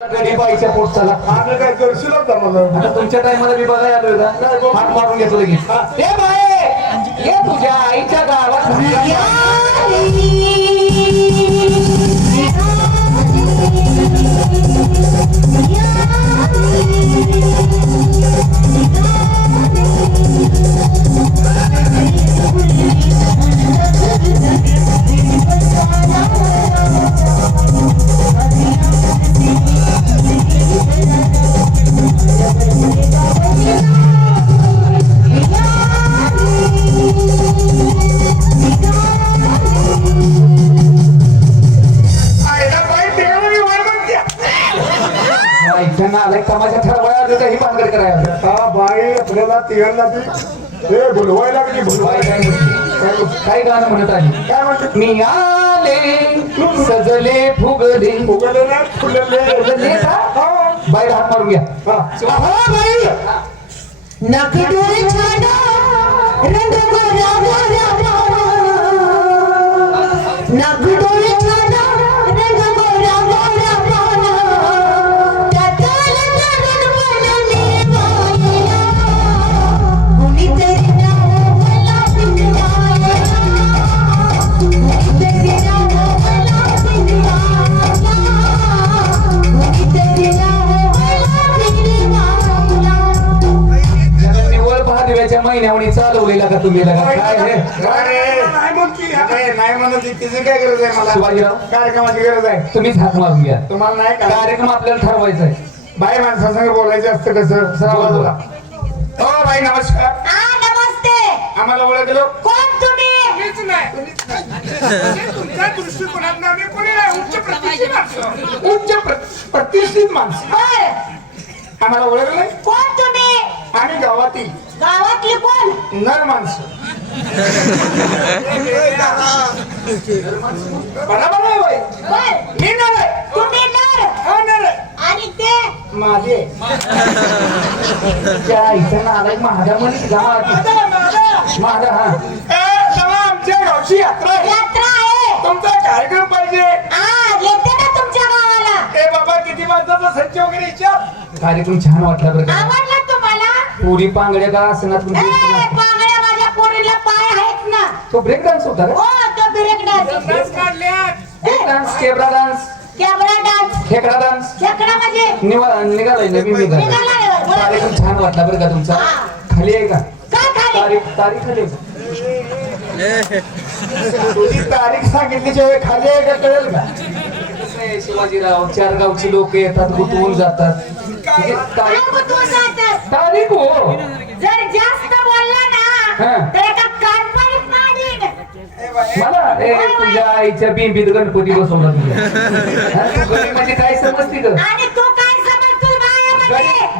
पाहिजे पोटचाला आम्ही काय करशीलच जमलं आता तुमच्या टायमाला मी बघायला आलोय का हात मारून घेतो लगेच. ए बाय ये तुझ्या आईच्या गावात आईला तिघांना ती हे बोलवायला लागली बोलवायला काय म्हणते? काय गाणं म्हणत आहे काय म्हणते मी आले सजले फुगले फुगले ना फुलले का? हा. हात मारून घ्या हा. बाई छाडा रंग गोरा गोरा तुम्ही लगा काय? हे अरे, नाही नाही म्हणत ती. तिची काय गरज आहे मला? शिवाजीराव कार्यक्रमाची गरज आहे. तुम्हीच हात मारून घ्या. तुम्हाला नाही का? कार्यक्रम आपल्याला ठरवायचा आहे. बाई माणसासंग बोलायचं असतं कसं? बोला. हो बाई नमस्कार. आ नमस्ते. आम्हाला ओळखलो. कोण तुम्ही? नाही. म्हणजे तुमच्या दृष्टिकोनात आम्ही कोणी नाही. उच्च प्रतिष्ठित माणसं. उच्च प्र- प्रतिष्ठित माणसं. बर आम्हाला ओळखलं कोण तुम्ही? आणि गावातील. गावातली कोण? नर माणसं. बरोबर आहे बाई. बर. मी नर आहे. तुम्ही नर. हा नर आहे. आणि ते? माझे. त्या आईच्या नालायक महादा म्हणजे दादा, दादा. महादा हा. ए, चला आमच्या गावची यात्रा आहे. यात्रा आहे. तुमचा कार्यक्रम पाहिजे. आ येते ना तुमच्या गावाला. ए बाबा किती माणसाचा संच वगैरे विचार कार्यक्रम छान वाटला बरं का? आवडला तुम्हाला पुरी पांगड्या का असणार ए पांगड्या माझ्या पोरीला पाय आहेत ना. तो ब्रेक डान्स होता हो का तो break dance dance काढल्यात break dance cabaret dance camera dance खेकडा डान्स खेकडा म्हणजे? निघा निघालाय नवीन निघाला होय. कार्यक्रम छान वाटला बरं का तुमचा. हा. खाली आहे का? काय खाली? तारीख तारीख खाली आहे का? तुझी तारीख सांगितली वेळी खाली आहे का कळेल का? कसं आहे, शिवाजीराव? चार गावची लोक येतात गुंतवून जातात. काय? तारीख तारीख हो. जर जास्त बोलला हा. ना तर एका कानपडीत मारीन ए बाई, मला ए तुझ्या आईच्या बिंबीत गणपती बसवला तुझ्या हा, तू गडी म्हणजे काय समजते ग? आणि तू काय समजतो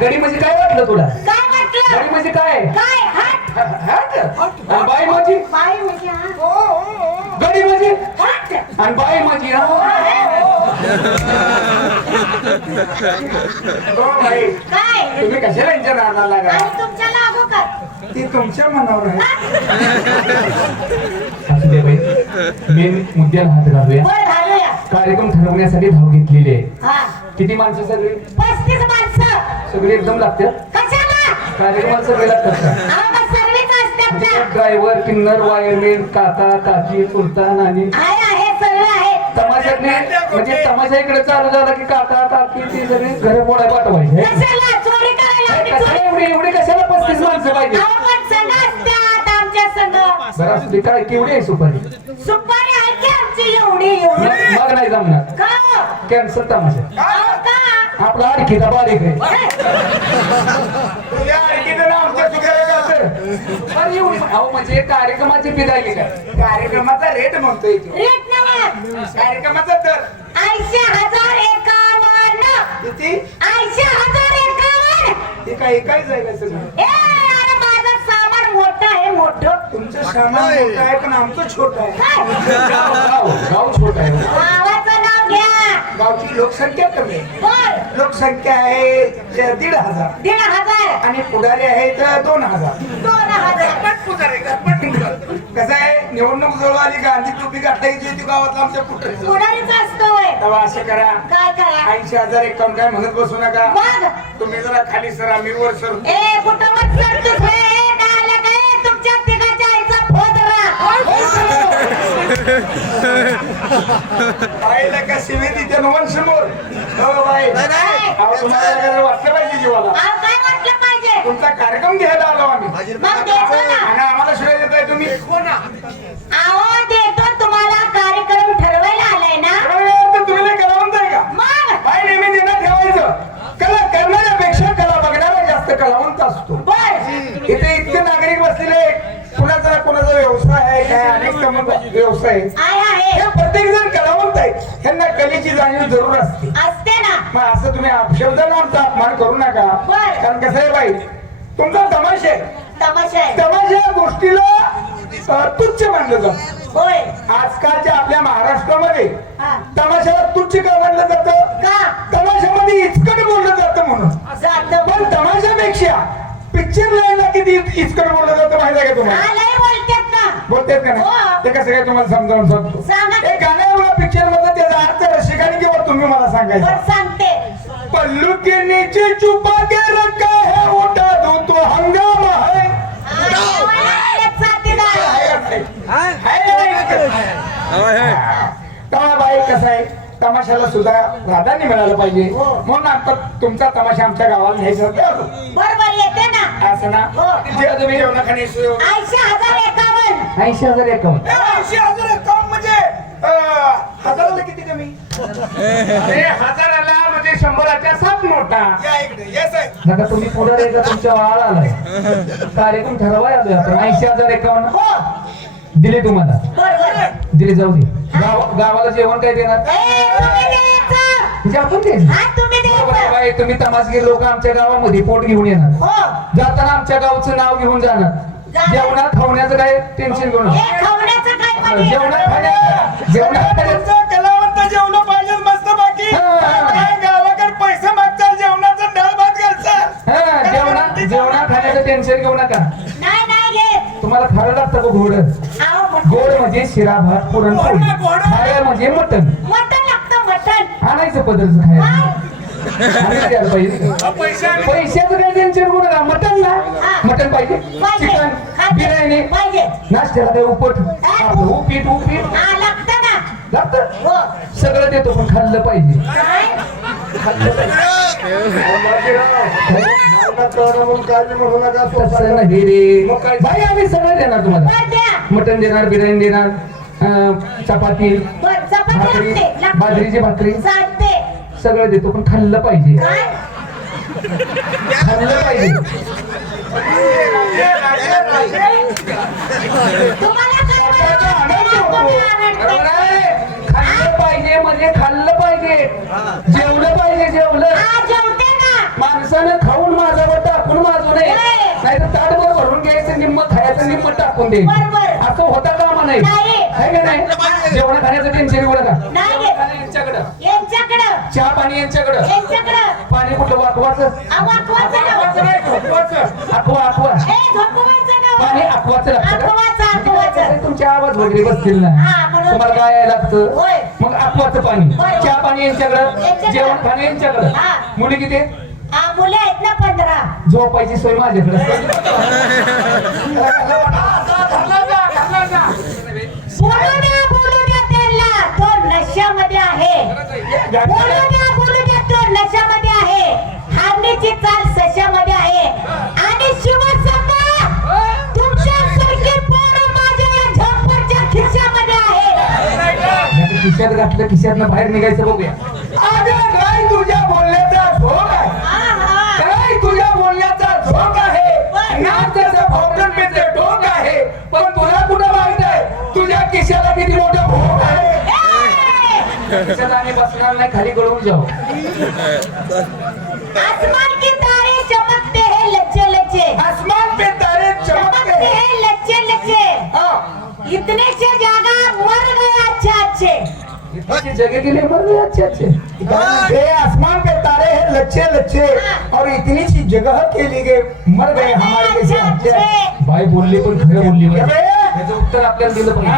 गडी म्हणजे काय वाटलं तुला? काय म्हटलं गडी म्हणजे काय? काय? हट. हात? आणि बाई म्हणजे बाई म्हणजे हा? हो, हो, हो. गडी म्हणजे? हट. आणि बाई म्हणजे हा? काय? तुम्ही कशाला यांच्या राहणार लागा आणि तुमच्या लागू का ती तुमच्या मनावर आहे. मेन मुद्द्याला हात घालूया. वर घालूया. कार्यक्रम ठरवण्यासाठी धाव घेतलेली आहे. हा. किती माणसं सगळी? पस्तीस माणसं. सगळी एकदम लागतात? कशाला? कार्यक्रमाला सगळे लागतात असतात ना ड्रायव्हर किन्नर वायरमॅन काका काकी सुलतान आणि आहे. म्हणजे तमाशा इकडे चालू झाला की काका काकी ते सगळे घरे पोळ्या पाठवायचे. कशाला? चोरी करायला आम्ही कशाला चोरी एवढी एवढी कशाला पस्तीस माणसं पाहिजे? अहो, पण संघ असतात आमच्या संघ. बरं असू दे. काय केवढी आहे सुपारी? सुपारी आहे की आमची एवढी? मग एवढी? मग नाही जमणार. का? हो? कॅन्सल तमाशा. अहो, का? आपला आणखीचा बारीक आहे? तुझ्या कसं अरे एवढी अहो म्हणजे कार्यक्रमाची बिदायली काय कार्यक्रमाचा रेट म्हणतोय तू. रेट नवा कार्यक्रमाचा दर. ऐंशी हजार एकावन्न. किती? ऐंशी हजार एकावन्न. ते काही काहीच आहे का सगळं ए अरे माझं सामान मोठं आहे मोठं. तुमचं सामान मोठं आहे पण आमचं छोटं आहे. काय? गाव गाव गाव छोट आहे. गावची लोकसंख्या कमी आहे. लोकसंख्या आहे ज- दीड हजार. दीड हजार. आणि पुढारी आहेत दोन हजार. दोन हजार. कसं आहे? निवडणूक जवळ आली गांधी टोपी गाठायची होती गावात आमच्या पुढे पुढारीच तेव्हा असं करा. काय करा? ऐंशी हजार एकावन्न काय म्हणत बसू नका. मग? तुम्ही जरा खाली सर आम्ही वर सर. ए कुठं बाईला का शिवी तिथे नवन समोर. हो वाटलं पाहिजे जीवाला. काय वाटलं पाहिजे? तुमचा कार्यक्रम घ्यायला आलो आम्ही. आणि आम्हाला शिवाय देताय तुम्ही. अहो देतो तुम्हाला कार्यक्रम ठरवायला आलाय ना अरे, तर तुम्ही नाही कलावंत आहे का मग बाई नेहमी देण्यात ठेवायचं कला करणाऱ्यापेक्षा कला बघणारा जास्त कलावंत असतो बर इथे इतके नागरिक बसलेले कुणाचा कुणाचा व्यवसाय आहे काय अनेक संबंध व्यवसाय. हे प्रत्येक जण कलावंत आहे त्यांना कलेची जाणीव जरूर असते. असते ना. मग असं तुम्ही आमचा अपमान करू नका. कारण कसं आहे बाई तुमचा तमाशा आहे. तमाशा आहे. तमाशा या गोष्टीला तुच्छ मानलं जातं. होय. आजकालच्या आपल्या महाराष्ट्रामध्ये हा. तमाशाला तुच्छ का मानलं जातं? का? तमाशामध्ये इचकट बोललं जातं म्हणून. पण तमाशापेक्षा पिक्चर लाईनला किती इचकट बोललं जातं माहिती आहे का तुम्हाला? बोलतात का नाही हो. ते कसं काय तुम्हाला समजावून सांगतो सांगा. हे गाण्यामुळे पिक्चर मधलं त्याचा अर्थ रसिकाने किंवा तुम्ही मला सांगायचं सांगते पल्लू के नीचे छुपा के रखा है उठा दो तो हंगाम है हा, बाई कसं आहे तमाशाला सुद्धा प्राधान्य मिळालं पाहिजे हो. म्हणून आता तुमचा तमाशा आमच्या गावाला न्यायचा होता बर बर येते ना असं ना हो. तुम्ही जेवणा खाण्याची ऐंशी हजार एकावन्न ऐंशी हजार एकावन्न म्हणजे अं, हजाराला किती कमी? अरे हजाराला म्हणजे शंभराच्या सात नोटा. या इकडे येस आहे नका तुम्ही पुढे एकदा तुमच्या वाळ आलाय? कार्यक्रम ठरवाय आलोय आपण ऐंशी हजार एकावन्न हो. दिले तुम्हाला. दिले जाऊ दे. गाव गावाला जेवण काय देणार. म्हणजे आपण द्यायचं हा, तुम्ही बरोबर आहे द्यायचं. बाई, तुम्ही तमासगीर लोक आमच्या गावामध्ये पोट घेऊन येणार. हो. जाताना आमच्या गावचं नाव घेऊन जाणार. जेवणात खावण्याचं काय टेन्शन घेऊ हे नका खावण्याचं काय म्हणजे? जेवणात खाण्याचं जेवणात खाण्याचं कलावंत जेवण पाहिजे मस्त बाकी हा. गावाकडे पैसे मागचा जेवणाचा डाळ भात घालचा हा जेवणात जेवणात खाण्याचं टेन्शन घेऊ नका. नाही नाही घेत तुम्हाला खायला लागतं का मटण. गोड म्हणजे शिरा भात पुरणपोळी. गोड, गोड. म्हणजे मटण. मटण लागतं मटण. आणायचं पदरचं खायला. पैशाचं काय टेन्शन नका मटण ना मटण पाहिजे. चिकन. बिर्याणी. पाहिजे. नाश्त्याला काय उपट. उपीट उपीट. लागतं हो. सगळं देतो पण खाल्लं पाहिजे. खाल्लं पाहिजे. तसं नाही रे. बाई आम्ही सगळं देणार तुम्हाला. मटण देणार बिर्याणी देणार चपाती. भाकरी. बाजरीची भाकरी. सगळं देतो पण खाल्लं पाहिजे. काय? खाल्लं पाहिजे? खाल्लं पाहिजे म्हणजे खाल्लं पाहिजे. जेवलं पाहिजे जेवलं. जेवते ना. माणसानं खाऊन माझ्यावर टाकून माझू नये. नाही. नाही तर ताटभर भरून घ्यायचं निम्म खायचं निम्म टाकून दे. असं होता कामा नाही नाही. आहे का नाही? जेवण खाण्याचं टेन्शन घेऊ नका नाही घेत. यांच्याकडं यांच्याकडं चहा पाणी यांच्याकडं? पाणी कुठलं वाकवाचं. अकवा अकवा. पाणी अकवाचं लागतं तुमचे आवाज वगैरे बसतील ना? हा. तुम्हाला काय लागतं. मग अकवाचं पाणी. चहा पाणी यांच्याकडं. जेवण पाणी यांच्याकडं? हा. मुली किती मुले आहेत ना पंधरा. झोपायची सोय माझ्याकडे. बोलू नशामध्ये आहे. बोलू द्या बोलू द्या तो नशामध्ये आहे. हारण्याची चाल सशामध्ये आहे. आणि शिवसंगा तुमच्यासारखी पोरं माझ्या या झंपरच्या खिशामध्ये आहे. खिशात घातलं खिशातनं बाहेर निघायचं बघूया. अगं काय तुझ्या बोलण्याचा झोक आहे. हा, हा. काय तुझ्या बोलण्याचा झोक आहे. नाचाचं फाउंटन पेचे डोक आहे. पण तुला कुठं माहीत आहे? तुझ्या खिशाला किती ए! आम्ही बसणार नाही खाली गळून जाऊ आसमान की तारे चमकते हैं लच्चे लच्चे आसमान पे तारे चमकते हैं। हैं लच्चे लच्चे हाँ, इतने से ज़्यादा मर गए अच्छे अच्छे। इतनी जगह के लिए मर गए अच्छे अच्छे। ये आसमान पे तारे हैं लच्छे लच्छे और इतनी सी जगह के लिए मर गए हमारे जैसे अच्छे बाई बोलली पण खरं बोलली उत्तर आपल्याला दिलं पाहिजे हा,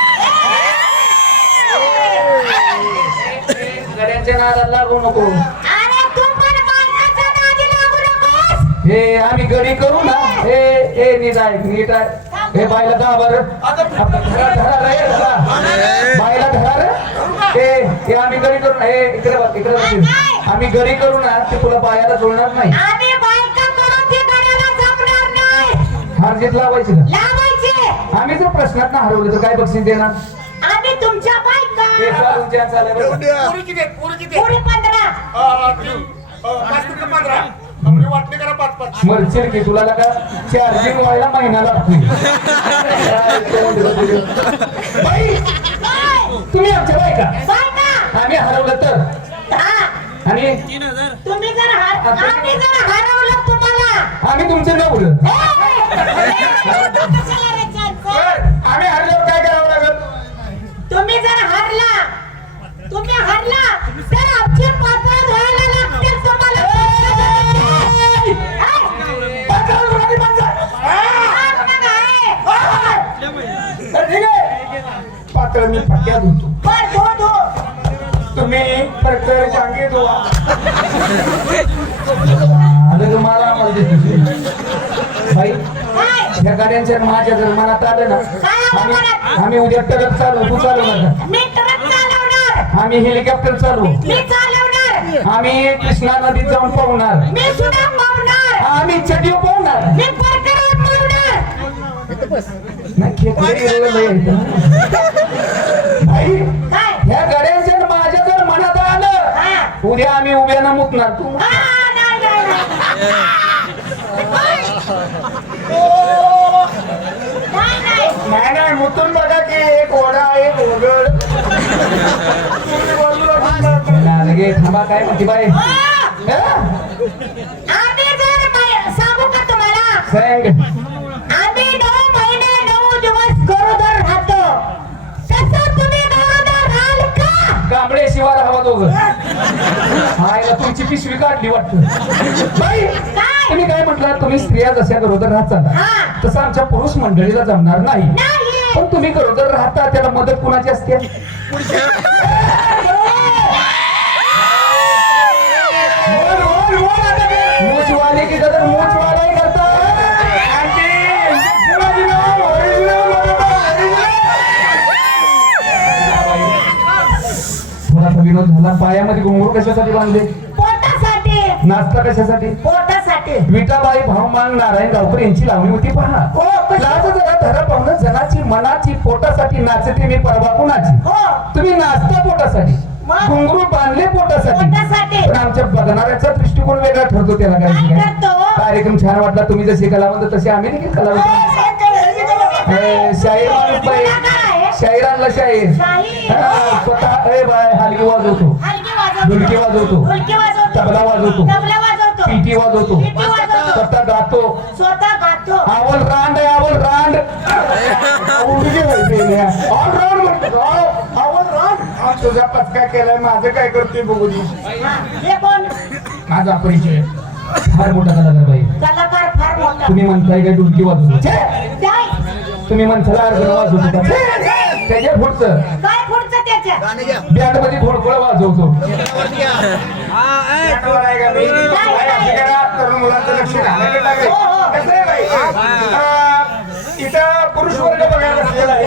गड्यांच्या नादाला लागू नको. हे आम्ही गडी करू ना. हे हे नीट आहे नीट आहे हे बायला का बरं. आपलं धरा धरा रे धरा. बायला धरा रे. हे हे आम्ही गडी करू ना. हे इकडे बघ इकडे बघ. आम्ही गडी करू ना ते तुला बायाला सोडणार नाही. आम्ही बायका करून ते गड्याला जमणार नाही. हार जीत लावायची का लावायचे. आम्ही जर प्रश्नात ना हरवले तर काय बक्षीस देणार? हे चालेल बरं. पुढे पंधरा. मरशील की तुला लगा चार्जिंग व्हायला महिना बाई काय? तुम्ही आमच्या बायका बायका. आम्ही हरवलं तर? हा. आणि? तुम्ही जर हार आम्ही जर हरवलं तुम्हाला. आम्ही तुमचं नवरं ए, ए, तू कशाला रे चालतं? आम्ही हरल्यावर काय करावं लागेल? तुम्ही जर हारला. तुम्ही हारला. तर आमचे पातळ धुवायला लागतील तुम्हाला. पात्र मी पट्ट्या धुतो. बर, धु, धु. तुम्ही प्रकर जांगे धुवा. बाई? या गाड्यांच्या माझ्या जर मनात आलं ना आम्ही उद्या ट्रक चालू तू चालू नका आम्ही हेलिकॉप्टर चालू. आम्ही कृष्णा नदीत जाऊन पाहणार. आम्ही चटिओ पाहणार. या गाड्यांच्या माझ्या जर मनात आलं हा. उद्या आम्ही उभ्यानं मुतणार तू. आ, नाही, नाही, नाही. नाही, नाही. नाही नाही मुतून बघा की एक ओढा लगे थांबा काय म्हणते बाय- सांगू कांबळे शिवार हवा दोघं. आईला तुमची पिशवी काढली वाटतं? तुम्ही काय म्हटलं तुम्ही स्त्रिया जशा गरोदर राहता हा. तसं आमच्या पुरुष मंडळीला जमणार नाही. नाही. पण तुम्ही गरोदर राहता त्याला मदत कुणाची असते? की. थोडासा विनोद झाला. पायामध्ये घुंगरू कशासाठी बांधले? पोटासाठी. नाचता कशासाठी? पोटासाठी विटाबाई भाऊमान नारायण गावकर यांची लावणी होती. पहा. हो? लाज जरा धरा पाहुणं जनाची मनाची पोटासाठी नाचते मी परवा कुणाची? हो. तुम्ही नाचता पोटासाठी? घुंगरू बांधले पोटासाठी. पण आमच्या बघणाऱ्याचा दृष्टिकोन वेगळा ठरतो त्याला काय? कार्यक्रम छान वाटला. तुम्ही जसे कलावंत तसे आम्ही देखील कलावंत. शाहीर बाई शाहीर स्वतः बाय हलकी वाजवतो. ढोलकी वाजवतो. तबला वाजवतो. पिटी वाजवतो. पिटी वाजवतो. स्वतः गातो. स्वतः गातो. आवल रांड आहे आवल रांड. उलटी व्हायची नाही. All round म्हणतो, all- all round. हा, तुझा पचका केलाय माझं काय करतोय बघू दे. हा, हे कोण? माझा परिचय. फार मोठा कलाकार बाई. कलाकार फार मोठा. तुम्ही म्हणताय काय डुलकी वाजवतो? छे! काय तुम्ही म्हणताला अर्जुन वाजवतो? का? छे! त्याच्या पुढचं. काय पुढचं त्याच्या बँडमध्ये खोडखोळ वाजवतो. का मी? काय तरुण मुलांचं लक्ष घालायला लागेल. हो, हो. कसं आहे बाई? अं, इथं पुरुष वर्ग बघायला बसलेला आहे.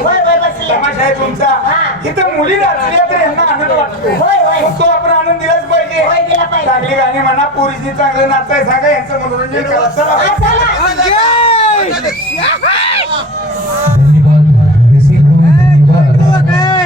तमाशा तुमचा हा. इथं मुली नाचल्या तर यांना आनंद वाटतो होय, होय. मग तो आपण आनंद दिलाच होय पाहिजे दिला पाहिजे चांगली गाणी म्हणा पोरीची चांगलं नाचाय सांगा यांचं मनोरंजन करा हा,